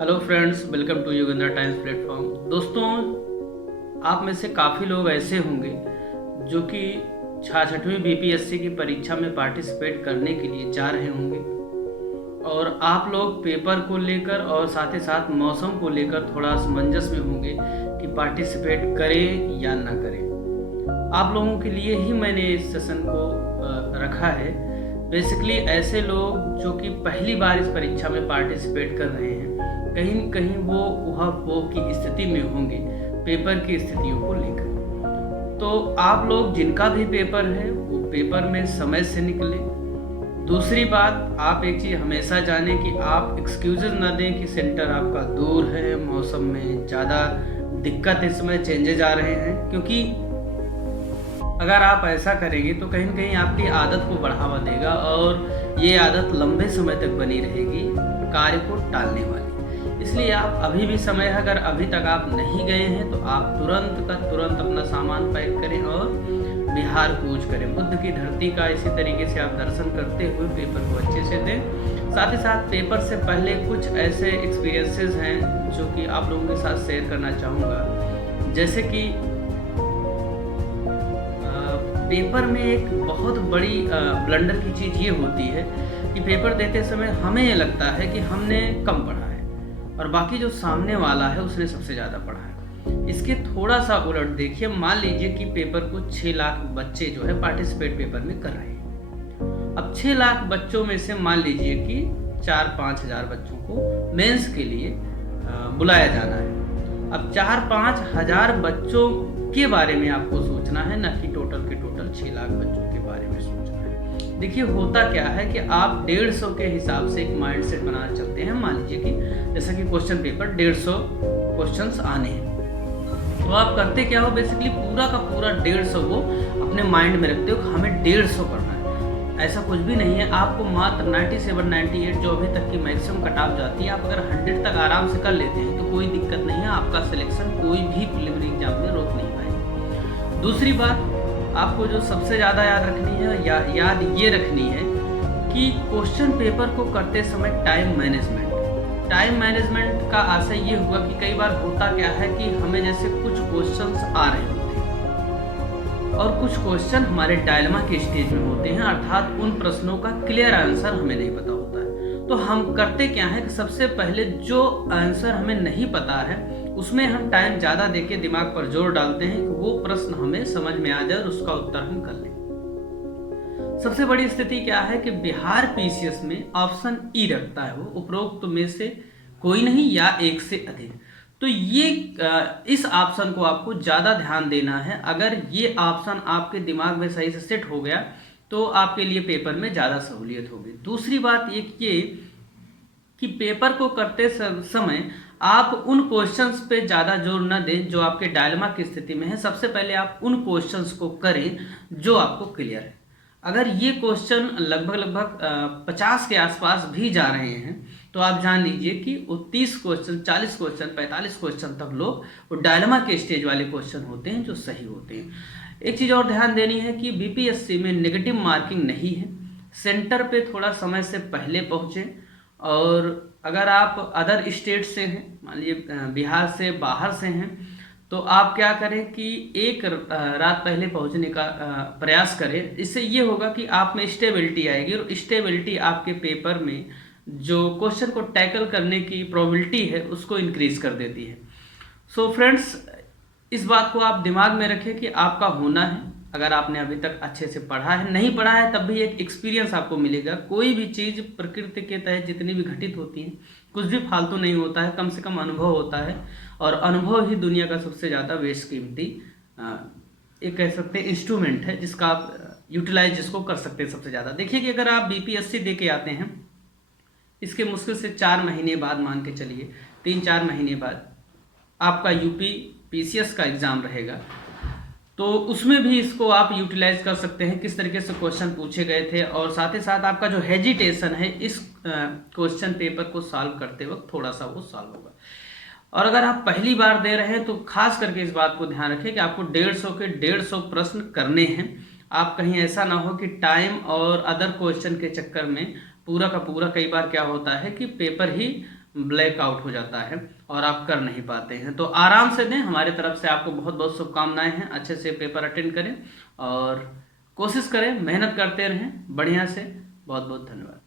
Hello friends, welcome to Yogendra Times platform. दोस्तों, आप में से काफ़ी लोग ऐसे होंगे जो कि 6वीं बीपीएससी की परीक्षा में पार्टिसिपेट करने के लिए जा रहे होंगे और आप लोग पेपर को लेकर और साथ ही साथ मौसम को लेकर थोड़ा असमंजस में होंगे कि पार्टिसिपेट करें या ना करें। आप लोगों के लिए ही मैंने इस सेशन को रखा है। बेसिकली ऐसे लोग जो कि पहली बार इस परीक्षा में पार्टिसिपेट कर रहे हैं, कहीं न कहीं वो उहा-पोह की स्थिति में होंगे पेपर की स्थितियों को लेकर। तो आप लोग जिनका भी पेपर है वो पेपर में समय से निकलें। दूसरी बात, आप एक चीज़ हमेशा जानें कि आप एक्सक्यूज़ेज़ ना दें कि सेंटर आपका दूर है, मौसम में ज़्यादा दिक्कत इस समय चेंजेज़ आ रहे हैं, क्योंकि अगर आप ऐसा करेंगे तो कहीं न कहीं आपकी आदत को बढ़ावा देगा और ये आदत लंबे समय तक बनी रहेगी कार्य को टालने वाली। इसलिए आप अभी भी समय है, अगर अभी तक आप नहीं गए हैं तो आप तुरंत का तुरंत अपना सामान पैक करें और बिहार कूच करें। बुद्ध की धरती का इसी तरीके से आप दर्शन करते हुए पेपर को अच्छे से दें। साथ ही साथ पेपर से पहले कुछ ऐसे एक्सपीरियंसेस हैं जो कि आप लोगों के साथ शेयर करना चाहूँगा। जैसे कि पेपर में एक बहुत बड़ी ब्लंडर की चीज़ ये होती है कि पेपर देते समय हमें ये लगता है कि हमने कम पढ़ा है और बाकी जो सामने वाला है उसने सबसे ज़्यादा पढ़ा है। इसके थोड़ा सा उलट देखिए, मान लीजिए कि पेपर को 6 लाख बच्चे जो है पार्टिसिपेट पेपर में कर रहे हैं। अब 6 लाख बच्चों में से मान लीजिए कि 4-5 हज़ार बच्चों को मेंस के लिए बुलाया जाना है। अब 4-5 हज़ार बच्चों के बारे में आपको सोचना है, ना कि टोटल के टोटल 6 लाख बच्चों के बारे में सोचना है। देखिए, होता क्या है कि आप 150 के हिसाब से एक माइंडसेट बना चलते हैं। मान लीजिए कि जैसा कि क्वेश्चन पेपर 150 क्वेश्चंस आने हैं, तो आप करते क्या हो, बेसिकली पूरा का पूरा 150 को अपने माइंड में रखते हो कि हमें 150 पढ़ना है। ऐसा कुछ भी नहीं है। आपको मात्र 97-98 जो अभी तक की मैक्सिमम कट ऑफ जाती है, आप अगर 100 तक आराम से कर लेते हैं तो कोई दिक्कत नहीं है। आपका सिलेक्शन कोई भी प्रीलिमिनरी एग्जाम में रोक नहीं पाएगा। दूसरी बात, आपको जो सबसे ज़्यादा याद रखनी है याद ये रखनी है कि क्वेश्चन पेपर को करते समय टाइम मैनेजमेंट का आशय ये हुआ कि कई बार होता क्या है कि हमें जैसे कुछ क्वेश्चंस आ रहे होते हैं और कुछ क्वेश्चन हमारे डायलेमा के स्टेज में होते हैं, अर्थात उन प्रश्नों का क्लियर आंसर हमें नहीं पता होता है। तो हम करते क्या है कि सबसे पहले जो आंसर हमें नहीं पता है उसमें हम टाइम ज़्यादा देके दिमाग पर जोर डालते हैं कि वो प्रश्न हमें समझ में आ जाए और उसका उत्तर हम कर लें। सबसे बड़ी स्थिति क्या है कि बिहार पीसीएस में ऑप्शन ई रखता है, वो उपरोक्त में से कोई नहीं या एक से अधिक। तो ये इस ऑप्शन को आपको ज़्यादा ध्यान देना है। अगर ये ऑप्शन आपके दिमाग में सही से सेट हो गया तो आपके लिए पेपर में ज़्यादा सहूलियत होगी। दूसरी बात ये कि पेपर को करते समय आप उन क्वेश्चंस पे ज़्यादा जोर न दें जो आपके डायलेमा की स्थिति में है। सबसे पहले आप उन क्वेश्चंस को करें जो आपको क्लियर है। अगर ये क्वेश्चन लगभग 50 के आसपास भी जा रहे हैं तो आप जान लीजिए कि वो 30 क्वेश्चन, 40 क्वेश्चन, 45 क्वेश्चन तक लोग वो डायलेमा के स्टेज वाले क्वेश्चन होते हैं जो सही होते हैं। एक चीज़ और ध्यान देनी है कि बीपीएससी में नेगेटिव मार्किंग नहीं है। सेंटर पे थोड़ा समय से पहले पहुँचें और अगर आप अदर स्टेट से हैं, मान लीजिए बिहार से बाहर से हैं, तो आप क्या करें कि एक रात पहले पहुंचने का प्रयास करें। इससे ये होगा कि आप में स्टेबिलिटी आएगी और स्टेबिलिटी आपके पेपर में जो क्वेश्चन को टैकल करने की प्रोबेबिलिटी है उसको इंक्रीज कर देती है। सो फ्रेंड्स, इस बात को आप दिमाग में रखें कि आपका होना है। अगर आपने अभी तक अच्छे से पढ़ा है, नहीं पढ़ा है, तब भी एक एक्सपीरियंस आपको मिलेगा। कोई भी चीज़ प्रकृति के तहत जितनी भी घटित होती है, कुछ भी फालतू नहीं होता है, कम से कम अनुभव होता है और अनुभव ही दुनिया का सबसे ज़्यादा बेशकीमती एक कह सकते हैं इंस्ट्रूमेंट है जिसका आप यूटिलाइज जिसको कर सकते हैं सबसे ज़्यादा। देखिए कि अगर आप बीपीएससी दे के आते हैं, इसके मुश्किल से 4 महीने बाद, मान के चलिए 3-4 महीने बाद आपका यूपी पीसीएस का एग्ज़ाम रहेगा, तो उसमें भी इसको आप यूटिलाइज कर सकते हैं किस तरीके से क्वेश्चन पूछे गए थे और साथ ही साथ आपका जो हेजिटेशन है इस क्वेश्चन पेपर को सॉल्व करते वक्त थोड़ा सा वो सॉल्व होगा। और अगर आप पहली बार दे रहे हैं तो खास करके इस बात को ध्यान रखें कि आपको 150 के 150 प्रश्न करने हैं। आप कहीं ऐसा ना हो कि टाइम और अदर क्वेश्चन के चक्कर में पूरा का पूरा, कई बार क्या होता है कि पेपर ही ब्लैक आउट हो जाता है और आप कर नहीं पाते हैं। तो आराम से दें, हमारी तरफ से आपको बहुत बहुत शुभकामनाएं हैं। अच्छे से पेपर अटेंड करें और कोशिश करें, मेहनत करते रहें बढ़िया से। बहुत बहुत धन्यवाद।